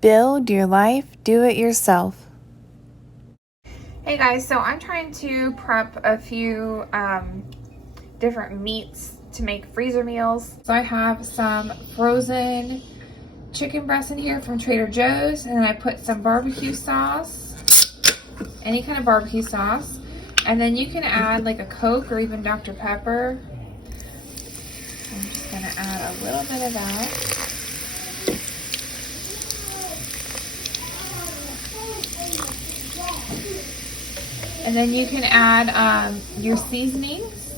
Build your life, do it yourself. Hey guys, so I'm trying to prep a few different meats to make freezer meals. So I have some frozen chicken breast in here from Trader Joe's, and then I put some barbecue sauce, any kind of barbecue sauce, and then you can add like a Coke or even Dr. Pepper. I'm just gonna add a little bit of that. And then you can add your seasonings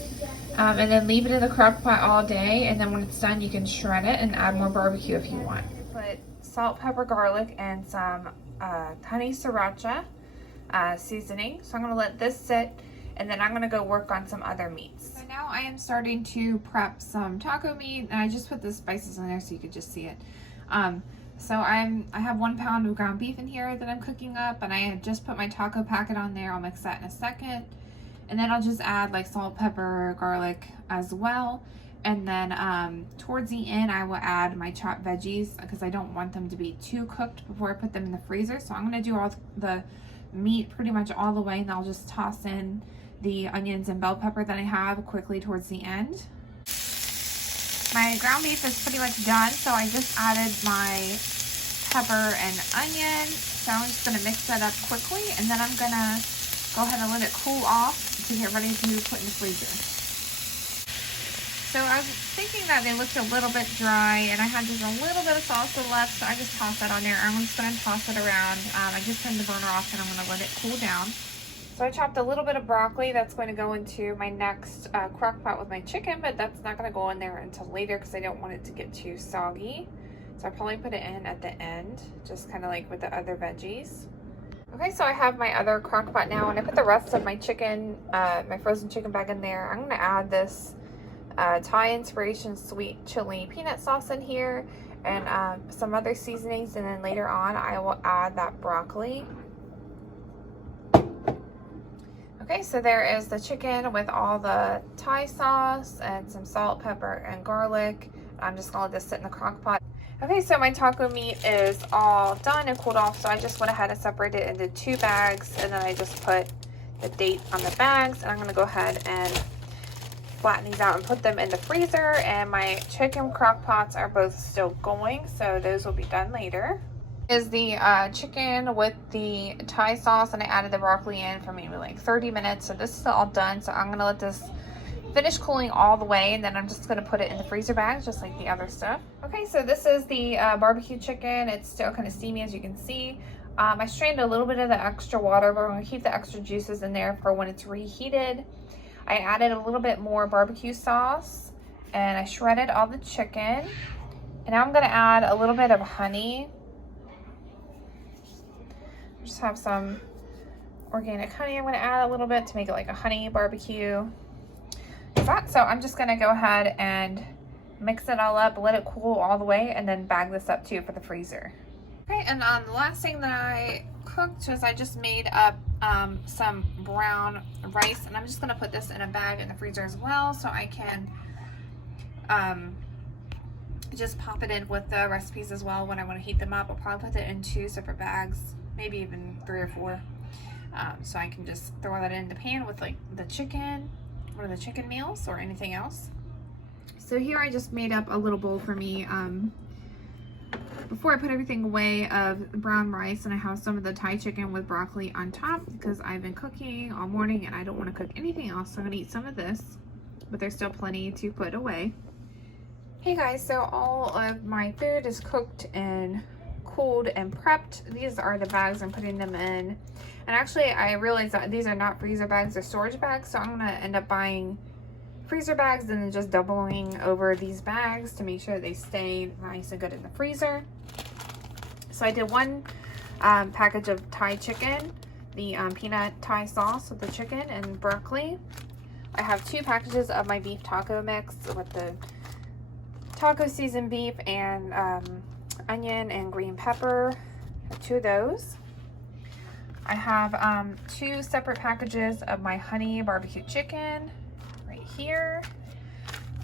and then leave it in the crock pot all day. And then when it's done, you can shred it and add more barbecue if you want. Put salt, pepper, garlic, and some honey sriracha seasoning. So I'm gonna let this sit, and then I'm gonna go work on some other meats. So now I am starting to prep some taco meat, and I just put the spices in there so you could just see it. So I have 1 pound of ground beef in here that I'm cooking up, and I have just put my taco packet on there. I'll mix that in a second. And then I'll just add like salt, pepper, garlic as well. And then towards the end, I will add my chopped veggies because I don't want them to be too cooked before I put them in the freezer. So I'm gonna do all the meat pretty much all the way, and I'll just toss in the onions and bell pepper that I have quickly towards the end. My ground beef is pretty much done, so I just added my pepper and onion. So I'm just gonna mix that up quickly, and then I'm gonna go ahead and let it cool off to get ready to put in the freezer. So I was thinking that they looked a little bit dry, and I had just a little bit of salsa left, so I just tossed that on there. I'm just gonna toss it around. I just turned the burner off, and I'm gonna let it cool down. So I chopped a little bit of broccoli that's going to go into my next crock pot with my chicken, but that's not going to go in there until later because I don't want it to get too soggy. So I'll probably put it in at the end, just kind of like with the other veggies. Okay, so I have my other crock pot now, and I put the rest of my chicken, my frozen chicken back in there. I'm going to add this Thai Inspiration Sweet Chili Peanut Sauce in here, and some other seasonings, and then later on I will add that broccoli. Okay, so there is the chicken with all the Thai sauce and some salt, pepper, and garlic. I'm just gonna let this sit in the crock pot. Okay, so my taco meat is all done and cooled off, so I just went ahead and separated it into 2 bags, and then I just put the date on the bags, and I'm gonna go ahead and flatten these out and put them in the freezer. And my chicken crock pots are both still going, so those will be done later. Is the chicken with the Thai sauce, and I added the broccoli in for maybe like 30 minutes. So this is all done. So I'm gonna let this finish cooling all the way, and then I'm just gonna put it in the freezer bag just like the other stuff. Okay, so this is the barbecue chicken. It's still kind of steamy, as you can see. I strained a little bit of the extra water, but I'm gonna keep the extra juices in there for when it's reheated. I added a little bit more barbecue sauce, and I shredded all the chicken. And now I'm gonna add a little bit of honey. Just have some organic honey. I'm going to add a little bit to make it like a honey barbecue. So I'm just going to go ahead and mix it all up, let it cool all the way, and then bag this up too for the freezer. Okay, and the last thing that I cooked was I just made up some brown rice, and I'm just going to put this in a bag in the freezer as well, so I can just pop it in with the recipes as well when I want to heat them up. I'll probably put it in 2 separate bags, maybe even 3 or 4. So I can just throw that in the pan with like the chicken or the chicken meals or anything else. So here I just made up a little bowl for me before I put everything away of brown rice, and I have some of the Thai chicken with broccoli on top because I've been cooking all morning and I don't want to cook anything else. So I'm gonna eat some of this, but there's still plenty to put away. Hey guys, so all of my food is cooked and cooled and prepped. These are the bags I'm putting them in, and actually I realized that these are not freezer bags, they're storage bags, so I'm gonna end up buying freezer bags and then just doubling over these bags to make sure they stay nice and good in the freezer. So I did 1 package of Thai chicken, the peanut Thai sauce with the chicken and broccoli. I have 2 packages of my beef taco mix with the taco seasoned beef and onion and green pepper. 2 of those. I have 2 separate packages of my honey barbecue chicken right here,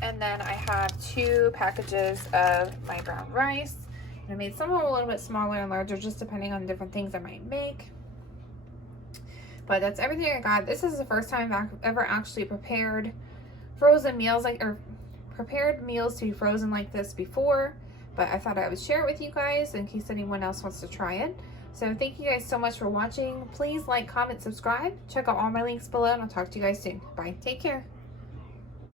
and then I have 2 packages of my brown rice I made some of them a little bit smaller and larger, just depending on different things I might make. But that's everything I got. This is the first time I've ever actually prepared frozen meals, or prepared meals to be frozen like this before. But I thought I would share it with you guys in case anyone else wants to try it. So thank you guys so much for watching. Please like, comment, subscribe. Check out all my links below, and I'll talk to you guys soon. Bye. Take care.